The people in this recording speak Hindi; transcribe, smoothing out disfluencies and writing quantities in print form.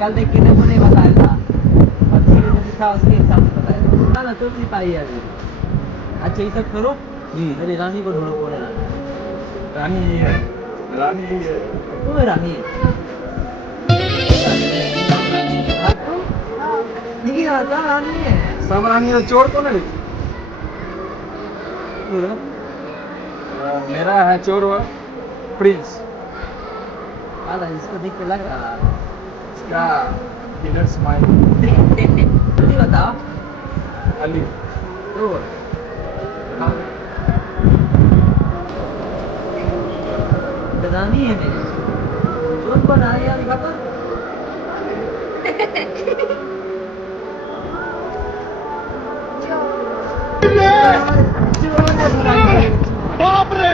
कल देख के देखो नहीं बताया था और जो लिखा उसके हिसाब से बताया था ना तो नहीं पाई है अभी। अच्छा ये सब करो मेरी रानी को ढूंढो कौन है रानी। रानी ये है, रानी ये है। तू है रानी हाँ, तू नहीं आता रानी है सब रानी है, चोर कौन है? मेरा है चोर प्रिंस। आला इसको देख के लग रहा है इसका किलर स्माइल। नहीं बताओ अली। तो रानी है मेरी कौन कौन आ यार बता बाप रे।